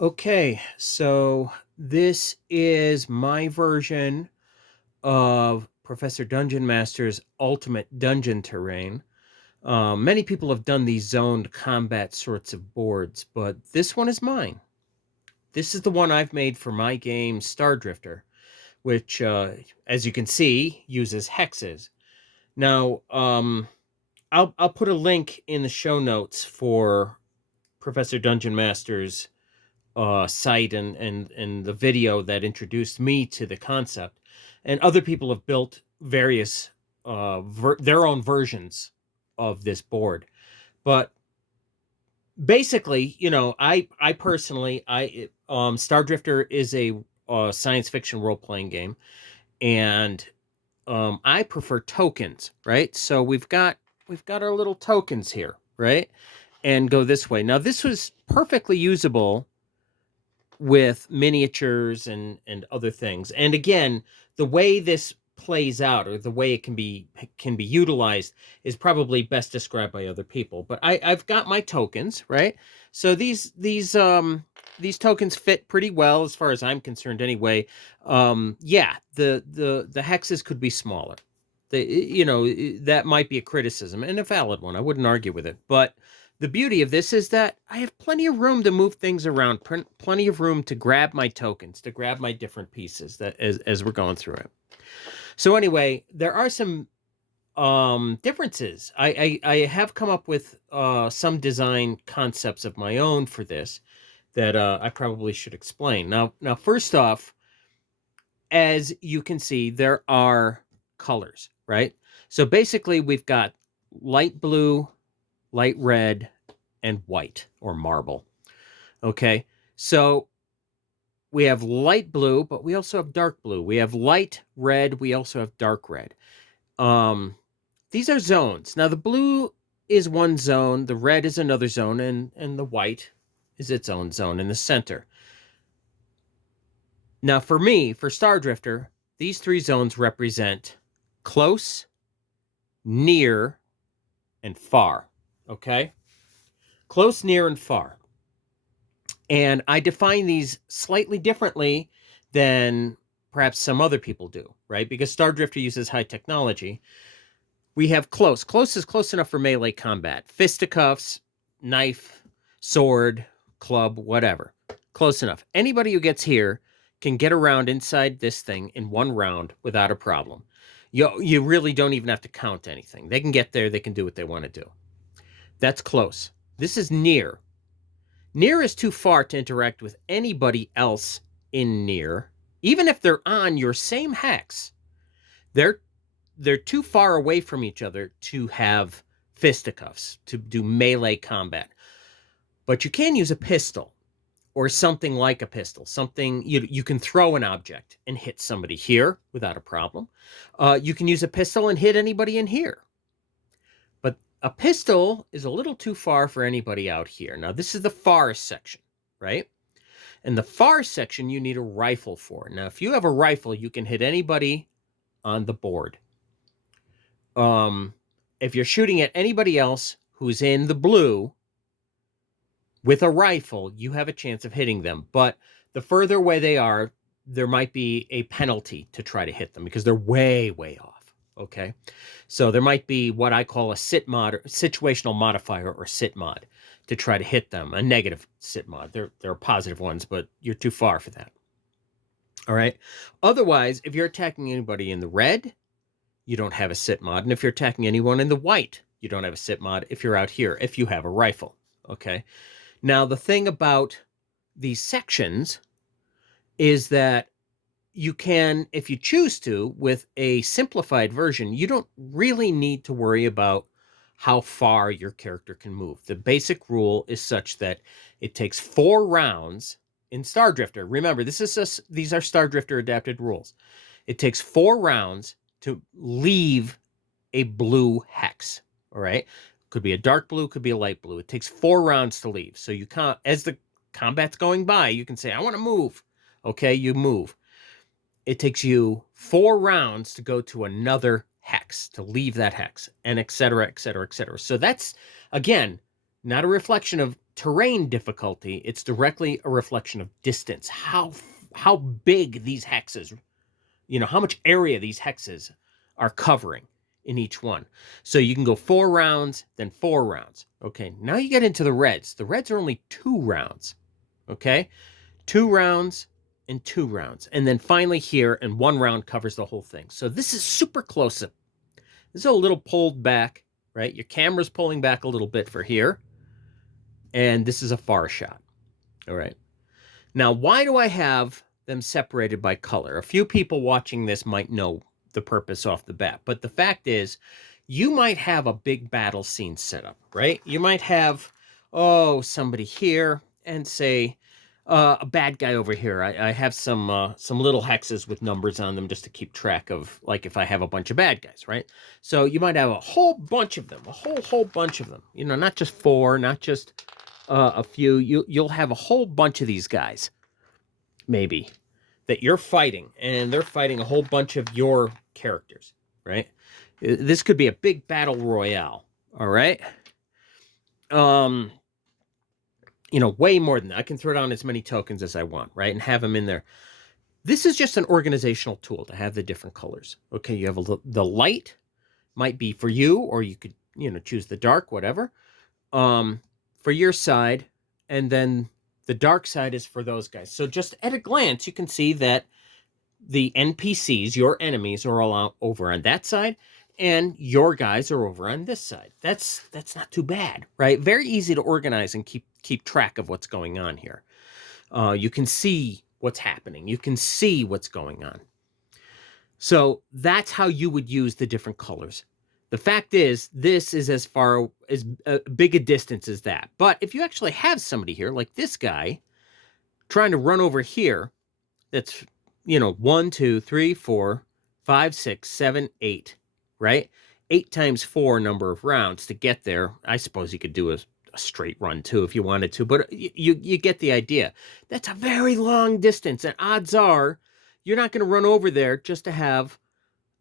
Okay, so this is my version of Professor Dungeon Master's Ultimate Dungeon Terrain. Many people have done these zoned combat sorts of boards, but this one is mine. This is the one I've made for my game Stardrifter, which, as you can see, uses hexes. Now, I'll put a link in the show notes for Professor Dungeon Master's site and the video that introduced me to the concept. And other people have built various their own versions of this board. But basically, I personally Star Drifter is a science fiction role playing game, and I prefer tokens, right? So we've got our little tokens here, right? And go this way. Now this was perfectly usable with miniatures and other things. And again, the way this plays out, or the way it can be utilized, is probably best described by other people. But I've got my tokens, right? So these tokens fit pretty well as far as I'm concerned anyway. Yeah, the hexes could be smaller. That might be a criticism, and a valid one. I wouldn't argue with it. But the beauty of this is that I have plenty of room to move things around, plenty of room to grab my tokens, to grab my different pieces that as we're going through it. So anyway, there are some differences. I have come up with some design concepts of my own for this that I probably should explain. Now, first off, as you can see, there are colors, right? So basically, we've got light blue, light red, and white or marble. Okay, so we have light blue, but we also have dark blue. We have light red. We also have dark red. Um, these are zones. Now the blue is one zone, the red is another zone, and the white is its own zone in the center. Now for me, for Stardrifter, these three zones represent close, near, and far. Okay? Close, near, and far. And I define these slightly differently than perhaps some other people do, right? Because Stardrifter uses high technology. We have close. Close is close enough for melee combat. Fisticuffs, knife, sword, club, whatever. Close enough. Anybody who gets here can get around inside this thing in one round without a problem. You really don't even have to count anything. They can get there. They can do what they want to do. That's close. This is near. Near is too far to interact with anybody else in near. Even if they're on your same hex, they're too far away from each other to have fisticuffs, to do melee combat. But you can use a pistol or something like a pistol. Something you can throw an object and hit somebody here without a problem. You can use a pistol and hit anybody in here. But a pistol is a little too far for anybody out here. Now, this is the far section, right? And the far section you need a rifle for. Now, if you have a rifle, you can hit anybody on the board. If you're shooting at anybody else who's in the blue with a rifle, you have a chance of hitting them. But the further away they are, there might be a penalty to try to hit them because they're way, way off. Okay, so there might be what I call a sit mod, situational modifier, or sit mod, to try to hit them. A negative sit mod. There are positive ones, but you're too far for that. All right. Otherwise, if you're attacking anybody in the red, you don't have a sit mod. And if you're attacking anyone in the white, you don't have a sit mod if you're out here, if you have a rifle. Okay. Now, the thing about these sections is that you can, if you choose to, with a simplified version, you don't really need to worry about how far your character can move. The basic rule is such that it takes 4 rounds in Stardrifter. Remember, these are Stardrifter adapted rules. It takes 4 rounds to leave a blue hex. All right. Could be a dark blue, could be a light blue. It takes 4 rounds to leave. So you can't, as the combat's going by, you can say, I want to move. Okay, you move. It takes you 4 rounds to go to another hex, to leave that hex, and et cetera, et cetera, et cetera. So that's, again, not a reflection of terrain difficulty, it's directly a reflection of distance. How big these hexes, how much area these hexes are covering in each one. So you can go 4 rounds, then 4 rounds. Okay, now you get into the reds. The reds are only 2 rounds. Okay, 2 rounds and 2 rounds. And then finally here, and 1 round covers the whole thing. So this is super close up. This is a little pulled back, right? Your camera's pulling back a little bit for here. And this is a far shot. All right. Now, why do I have them separated by color? A few people watching this might know the purpose off the bat, but the fact is, you might have a big battle scene set up, right? You might have, somebody here, and say a bad guy over here. I have some little hexes with numbers on them just to keep track of, like, if I have a bunch of bad guys, right? So you might have a whole bunch of them, a whole bunch of them. Not just 4, not just a few. You'll have a whole bunch of these guys, maybe, that you're fighting, and they're fighting a whole bunch of your characters, right? This could be a big battle royale, all right? Way more than that. I can throw down as many tokens as I want, right? And have them in there. This is just an organizational tool to have the different colors. Okay, you have the light might be for you, or you could, choose the dark, whatever, for your side, and then the dark side is for those guys. So just at a glance, you can see that the NPCs, your enemies, are all out over on that side, and your guys are over on this side. That's not too bad, right? Very easy to organize and keep track of what's going on here. You can see what's happening. You can see what's going on. So that's how you would use the different colors. The fact is, this is as far as big a distance as that. But if you actually have somebody here, like this guy, trying to run over here, that's, 1, 2, 3, 4, 5, 6, 7, 8, right? 8 times 4 number of rounds to get there. I suppose you could do a straight run too if you wanted to, but you get the idea. That's a very long distance, and odds are you're not going to run over there just to have,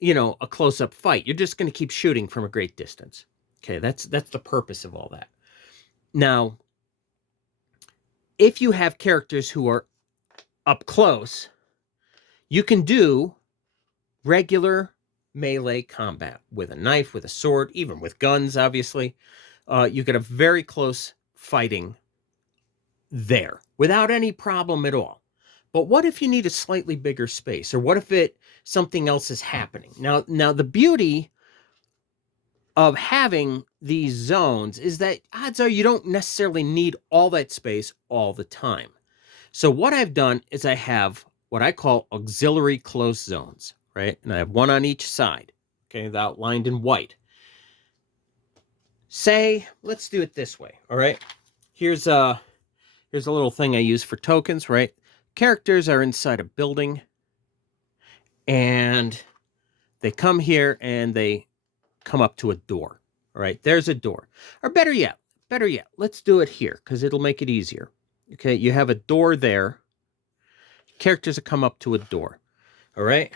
a close-up fight. You're just going to keep shooting from a great distance. Okay, that's the purpose of all that. Now, if you have characters who are up close, you can do regular melee combat with a knife, with a sword, even with guns, obviously. You get a very close fighting there without any problem at all. But what if you need a slightly bigger space? Or what if something else is happening? Now the beauty of having these zones is that odds are you don't necessarily need all that space all the time. So what I've done is I have what I call auxiliary close zones, right? And I have one on each side, okay, outlined in white. Say, let's do it this way, all right? Here's a little thing I use for tokens, right? Characters are inside a building, and they come here and they come up to a door. All right, there's a door. Or better yet, let's do it here because it'll make it easier. Okay, you have a door there. Characters have come up to a door. All right,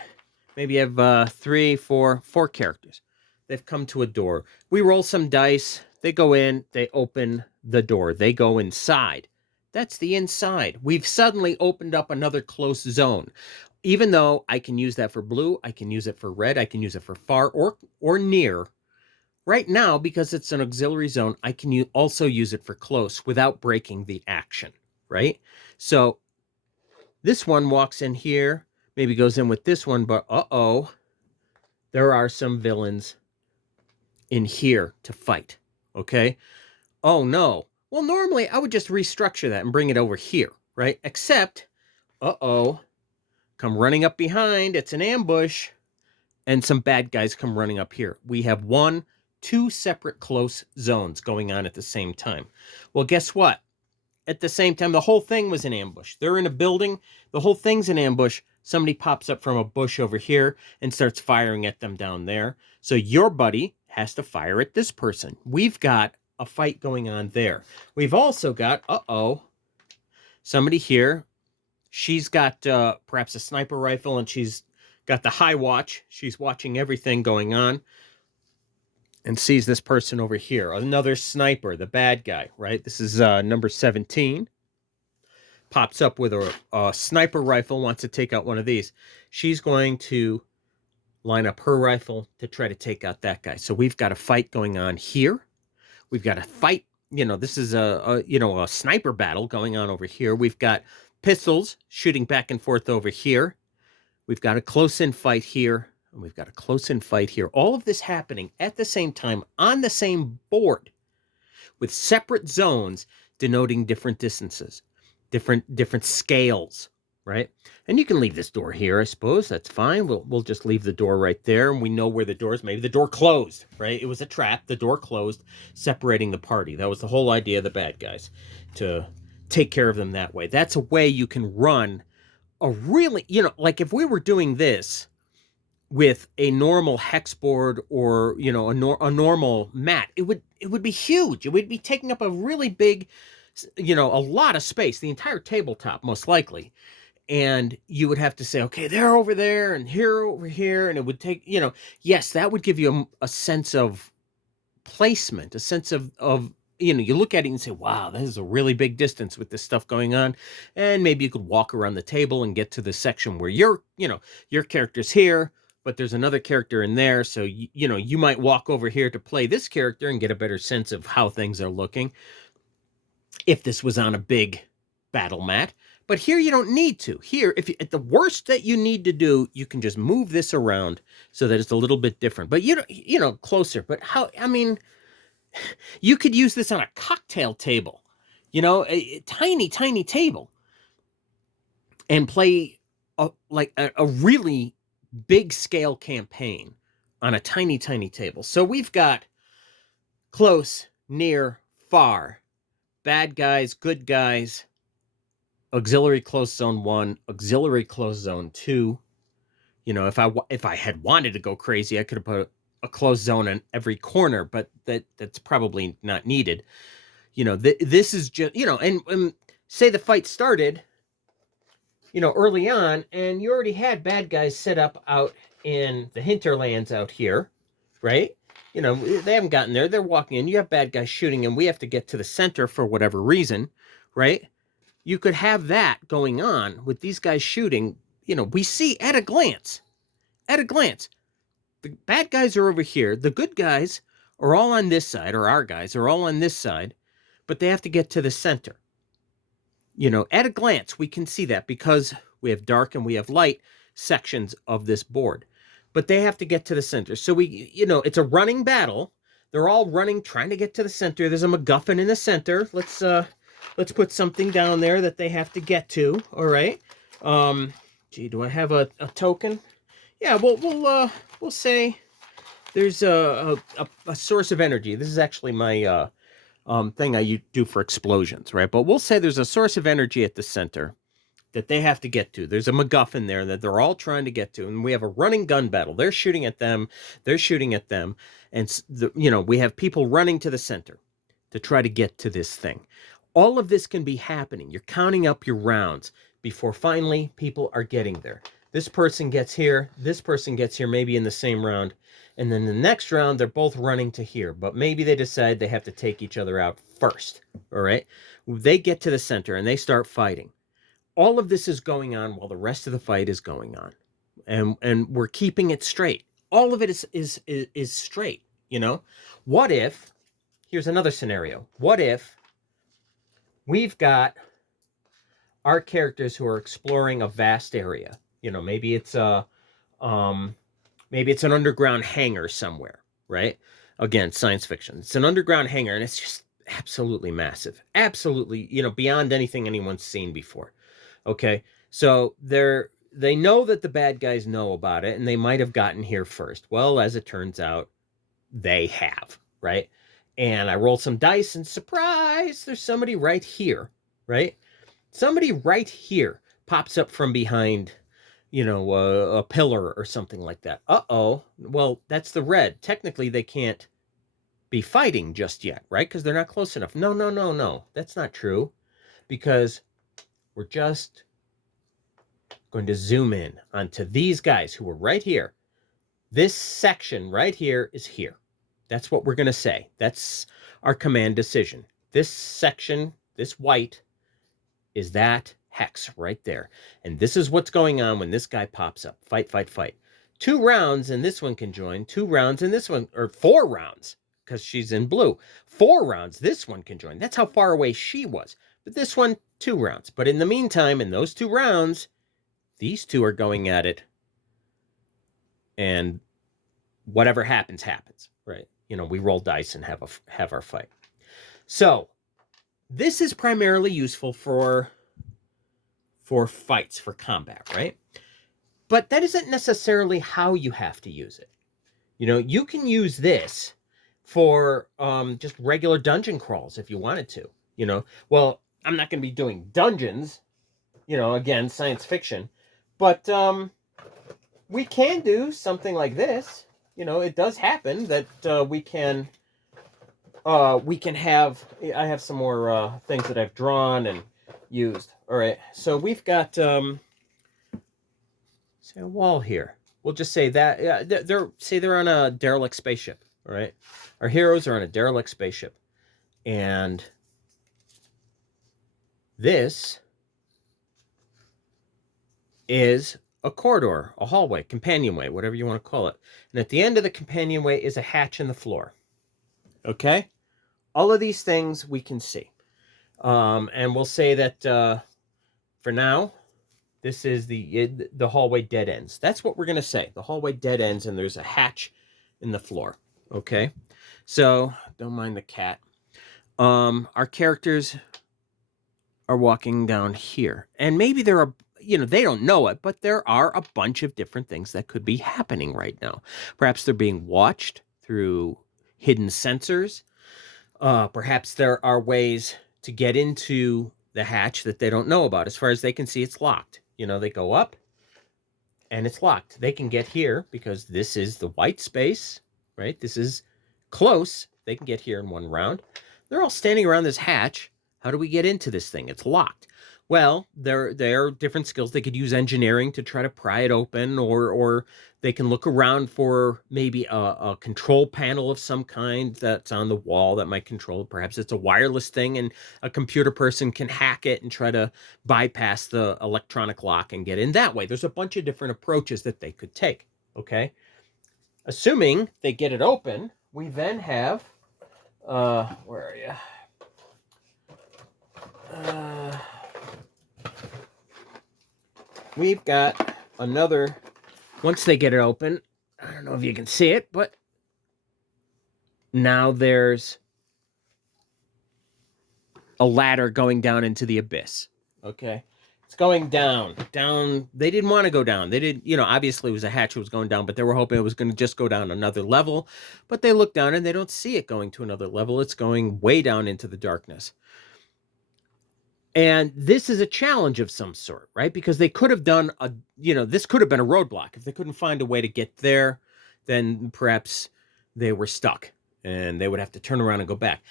maybe you have 4 characters. They've come to a door. We roll some dice. They go in. They open the door. They go inside. That's the inside. We've suddenly opened up another close zone. Even though I can use that for blue, I can use it for red, I can use it for far or near. Right now, because it's an auxiliary zone, I can also use it for close without breaking the action, right? So this one walks in here, maybe goes in with this one, but there are some villains in here to fight, okay? Oh no. Well, normally I would just restructure that and bring it over here, right? Except, come running up behind. It's an ambush. And some bad guys come running up here. We have 2 separate close zones going on at the same time. Well, guess what? At the same time, the whole thing was an ambush. They're in a building. The whole thing's an ambush. Somebody pops up from a bush over here and starts firing at them down there. So your buddy has to fire at this person. We've got a fight going on there. We've also got, somebody here. She's got perhaps a sniper rifle, and she's got the high watch. She's watching everything going on. and sees this person over here, another sniper, the bad guy, right? This is number 17. Pops up with a sniper rifle, wants to take out one of these. She's going to line up her rifle to try to take out that guy. So we've got a fight going on here. We've got a fight. This is a sniper battle going on over here. We've got pistols shooting back and forth over here. We've got a close-in fight here, and we've got a close-in fight here. All of this happening at the same time on the same board with separate zones denoting different distances, different scales, right? And you can leave this door here, I suppose. That's fine. We'll just leave the door right there, and we know where the door is. Maybe the door closed, right? It was a trap. The door closed, separating the party. That was the whole idea of the bad guys, to take care of them that way. That's a way you can run a really, like if we were doing this with a normal hex board or, a normal mat, it would be huge. It would be taking up a really big, a lot of space, the entire tabletop, most likely. And you would have to say, okay, they're over there and here over here. And it would take, yes, that would give you a sense of placement, a sense of, you look at it and say, wow, this is a really big distance with this stuff going on. And maybe you could walk around the table and get to the section where your character's here, but there's another character in there. So, you might walk over here to play this character and get a better sense of how things are looking if this was on a big battle mat. But here you don't need to. Here, at the worst that you need to do, you can just move this around so that it's a little bit different. But closer. But you could use this on a cocktail table, a tiny, tiny table, and play a really big scale campaign on a tiny, tiny table. So we've got close, near, far, bad guys, good guys, auxiliary close zone 1, auxiliary close zone 2. If I had wanted to go crazy, I could have put a closed zone in every corner, but that's probably not needed. This is just, and say the fight started, early on, and you already had bad guys set up out in the hinterlands out here, right? They haven't gotten there. They're walking in. You have bad guys shooting, and we have to get to the center for whatever reason, right? You could have that going on with these guys shooting. We see at a glance, the bad guys are over here. The good guys are all on this side, or our guys are all on this side, but they have to get to the center. At a glance, we can see that because we have dark and we have light sections of this board, but they have to get to the center. So it's a running battle. They're all running, trying to get to the center. There's a MacGuffin in the center. Let's put something down there that they have to get to. All right. Do I have a token? Yeah, we'll say there's a source of energy. This is actually my thing I do for explosions, right? But we'll say there's a source of energy at the center that they have to get to. There's a MacGuffin there that they're all trying to get to, and we have a running gun battle. They're shooting at them. They're shooting at them, and we have people running to the center to try to get to this thing. All of this can be happening. You're counting up your rounds before finally people are getting there. This person gets here. This person gets here maybe in the same round. And then the next round, they're both running to here. But maybe they decide they have to take each other out first. All right? They get to the center and they start fighting. All of this is going on while the rest of the fight is going on. And we're keeping it straight. All of it is straight, What if, here's another scenario. What if we've got our characters who are exploring a vast area? Maybe it's an underground hangar somewhere, right? Again, science fiction. It's an underground hangar, and it's just absolutely massive. Absolutely, beyond anything anyone's seen before. Okay, so they know that the bad guys know about it, and they might have gotten here first. Well, as it turns out, they have, right? And I rolled some dice, and surprise, there's somebody right here, right? Somebody right here pops up from behind, a pillar or something like that. Uh-oh. Well, that's the red. Technically, they can't be fighting just yet, right? Because they're not close enough. No. That's not true. Because we're just going to zoom in onto these guys who are right here. This section right here is here. That's what we're going to say. That's our command decision. This section, this white, is that hex right there. And this is what's going on when this guy pops up. Fight, fight, fight. 2 rounds and this one can join. 2 rounds and this one, or 4 rounds, because she's in blue. 4 rounds, this one can join. That's how far away she was. But this one, 2 rounds. But in the meantime, in those 2 rounds, these 2 are going at it. And whatever happens, happens, right? We roll dice and have our fight. So this is primarily useful for fights, for combat, right? But that isn't necessarily how you have to use it. You can use this for just regular dungeon crawls if you wanted to. Well, I'm not going to be doing dungeons, again, science fiction, but we can do something like this. It does happen that we can have. I have some more things that I've drawn and used. All right, so we've got say a wall here. We'll just say that they're on a derelict spaceship. All right, our heroes are on a derelict spaceship, and this is a corridor, a hallway, companionway, whatever you want to call it. And at the end of the companionway is a hatch in the floor. Okay? All of these things we can see. And we'll say that for now, this is the hallway dead ends. That's what we're going to say. The hallway dead ends and there's a hatch in the floor. Okay? So, don't mind the cat. Our characters are walking down here. And maybe there are, they don't know it, but there are a bunch of different things that could be happening right now. Perhaps they're being watched through hidden sensors. Perhaps there are ways to get into the hatch that they don't know about. As far as they can see, it's locked. They go up and it's locked. They can get here because this is the white space, right? This is close. They can get here in 1 round. They're all standing around this hatch. How do we get into this thing? It's locked. Well, there are different skills. They could use engineering to try to pry it open, or they can look around for maybe a control panel of some kind that's on the wall that might control. Perhaps it's a wireless thing, and a computer person can hack it and try to bypass the electronic lock and get in that way. There's a bunch of different approaches that they could take, okay? Assuming they get it open, we then have, where are you? We've got another, once they get it open, I don't know if you can see it, but now there's a ladder going down into the abyss. Okay. It's going down. They didn't want to go down. They didn't, obviously it was a hatch that was going down, but they were hoping it was going to just go down another level. But they look down and they don't see it going to another level. It's going way down into the darkness. And this is a challenge of some sort, right? Because they could have done this could have been a roadblock. If they couldn't find a way to get there, then perhaps they were stuck and they would have to turn around and go back.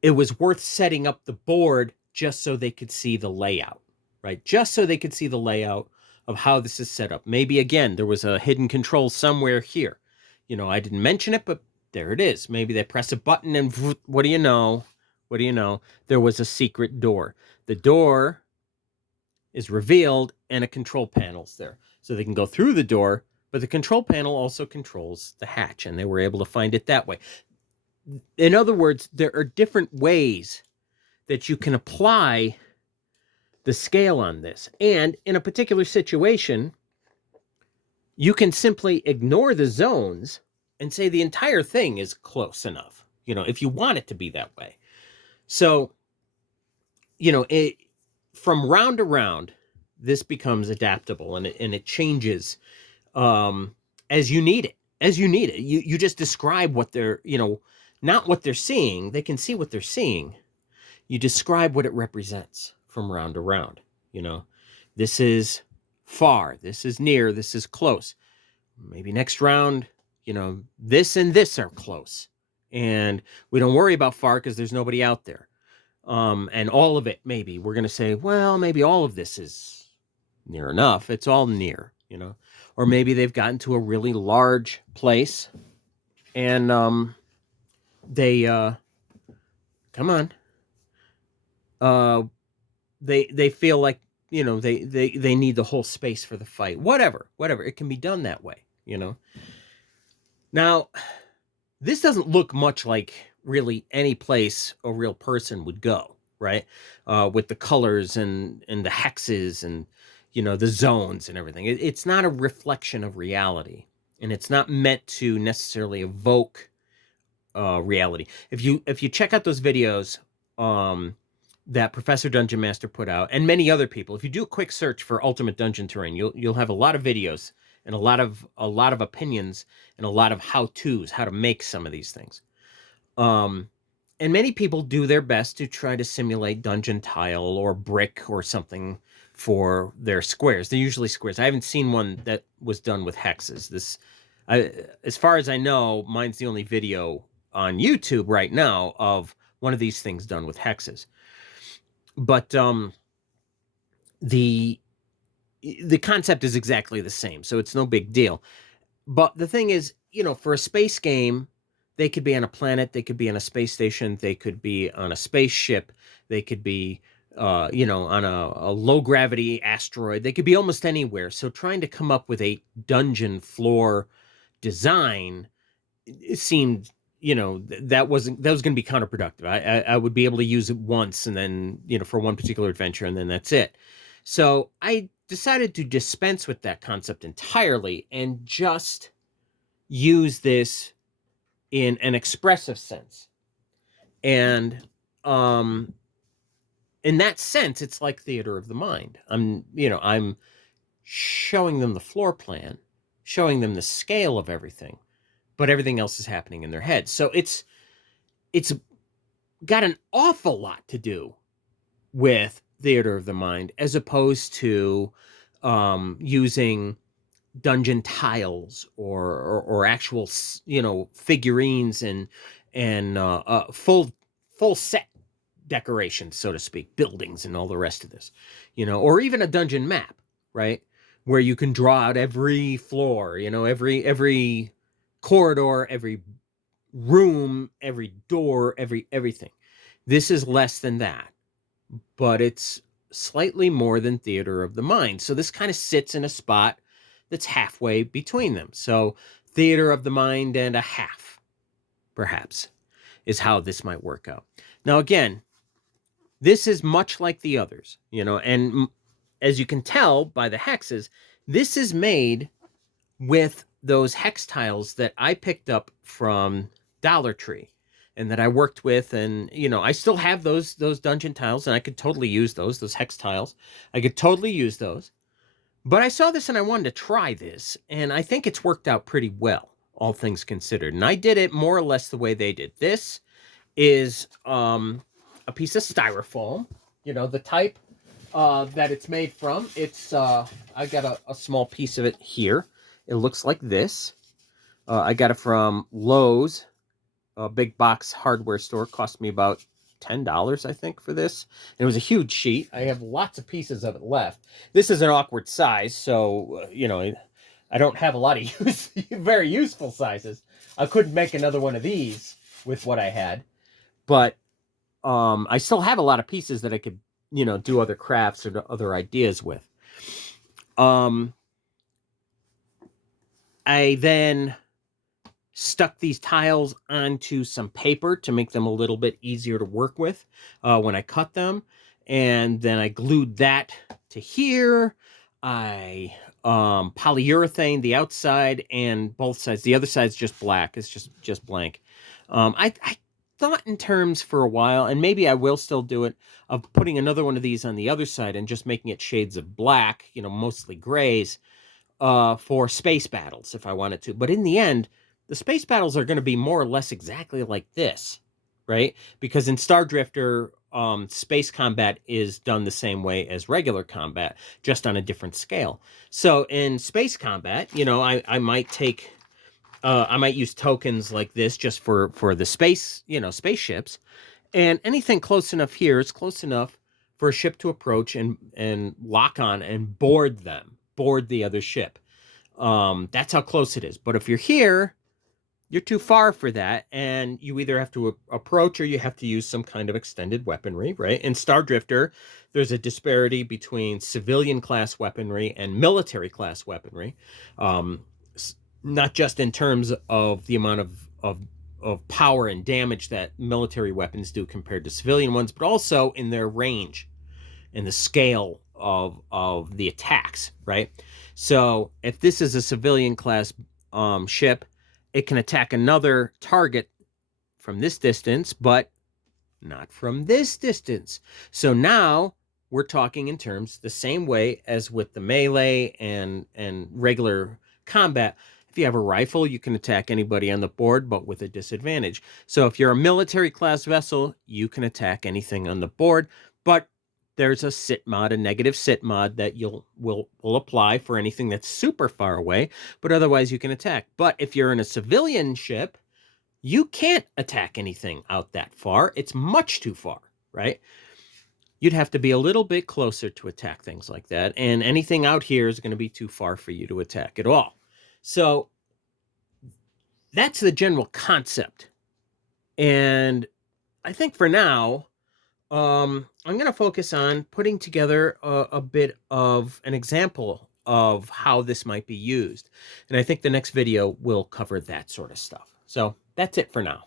It was worth setting up the board just so they could see the layout, right? Just so they could see the layout of how this is set up. Maybe, again, there was a hidden control somewhere here. I didn't mention it, but there it is. Maybe they press a button and what do you know? There was a secret door. The door is revealed and a control panel's there. So they can go through the door, but the control panel also controls the hatch, and they were able to find it that way. In other words, there are different ways that you can apply the scale on this. And in a particular situation, you can simply ignore the zones and say the entire thing is close enough, if you want it to be that way. So, from round to round, this becomes adaptable and it changes as you need it. You just describe what they're, not what they're seeing. They can see what they're seeing. You describe what it represents from round to round. This is far, this is near, this is close. Maybe next round, this and this are close. And we don't worry about far because there's nobody out there. And all of it, maybe we're going to say, well, maybe all of this is near enough. It's all near, or maybe they've gotten to a really large place and, they come on, uh, they feel like, you know, they need the whole space for the fight. Whatever. It can be done that way, you know. Now, this doesn't look much like really any place a real person would go, right? With the colors and the hexes and, you know, the zones and everything. It's not a reflection of reality, and it's not meant to necessarily evoke reality. If you check out those videos um, that Professor Dungeon Master put out, and many other people, if you do a quick search for Ultimate Dungeon Terrain, you'll have a lot of videos and a lot of opinions and a lot of how-tos, how to make some of these things. Um, and many people do their best to try to simulate dungeon tile or brick or something for their squares. They're usually squares. I haven't seen one that was done with hexes. As far as I know, mine's the only video on YouTube right now of one of these things done with hexes. But the the concept is exactly the same, so it's no big deal. But the thing is, you know, for a space game, they could be on a planet, they could be on a space station, they could be on a spaceship, they could be, you know, on a low gravity asteroid, they could be almost anywhere. So trying to come up with a dungeon floor design, it seemed, you know, that was going to be counterproductive. I would be able to use it once and then, you know, for one particular adventure, and then that's it. So I decided to dispense with that concept entirely and just use this in an expressive sense. And in that sense, it's like theater of the mind. I'm showing them the floor plan, showing them the scale of everything, but everything else is happening in their head. So it's got an awful lot to do with theater of the mind, as opposed to using dungeon tiles or actual, you know, figurines and full set decorations, so to speak, buildings and all the rest of this, you know, or even a dungeon map, right, where you can draw out every floor, you know, every corridor, every room, every door, everything. This is less than that, but it's slightly more than theater of the mind. So this kind of sits in a spot that's halfway between them. So theater of the mind and a half, perhaps, is how this might work out. Now, again, this is much like the others, you know, and as you can tell by the hexes, this is made with those hex tiles that I picked up from Dollar Tree and that I worked with. And, you know, I still have those dungeon tiles, and I could totally use those hex tiles. I could totally use those. But I saw this and I wanted to try this, and I think it's worked out pretty well, all things considered. And I did it more or less the way they did. This is a piece of styrofoam, you know, the type that it's made from. It's I got a small piece of it here. It looks like this. I got it from Lowe's, a big box hardware store. Cost me about $10, I think, for this. And it was a huge sheet. I have lots of pieces of it left. This is an awkward size, so you know, I don't have a lot of very useful sizes. I couldn't make another one of these with what I had, but I still have a lot of pieces that I could, you know, do other crafts or other ideas with. I then stuck these tiles onto some paper to make them a little bit easier to work with when I cut them. And then I glued that to here. I polyurethane the outside and both sides. The other side's just black. It's just blank. I thought in terms for a while, and maybe I will still do it, of putting another one of these on the other side and just making it shades of black, you know, mostly grays, for space battles if I wanted to. But in the end, the space battles are going to be more or less exactly like this, right? Because in Stardrifter, space combat is done the same way as regular combat, just on a different scale. So in space combat, you know, I might take, I might use tokens like this just for the space, you know, spaceships, and anything close enough here is close enough for a ship to approach and lock on and board the other ship. That's how close it is. But if you're here, you're too far for that, and you either have to approach or you have to use some kind of extended weaponry, right? In Stardrifter, there's a disparity between civilian class weaponry and military class weaponry, um, not just in terms of the amount of power and damage that military weapons do compared to civilian ones, but also in their range and the scale of the attacks, right? So if this is a civilian class ship, it can attack another target from this distance, but not from this distance. So now we're talking in terms the same way as with the melee and regular combat. If you have a rifle, you can attack anybody on the board, but with a disadvantage. So if you're a military class vessel, you can attack anything on the board, but there's a sit mod, a negative sit mod that will apply for anything that's super far away, but otherwise you can attack. But if you're in a civilian ship, you can't attack anything out that far. It's much too far, right? You'd have to be a little bit closer to attack things like that, and anything out here is going to be too far for you to attack at all. So that's the general concept. And I think for now, I'm going to focus on putting together a bit of an example of how this might be used. And I think the next video will cover that sort of stuff. So that's it for now.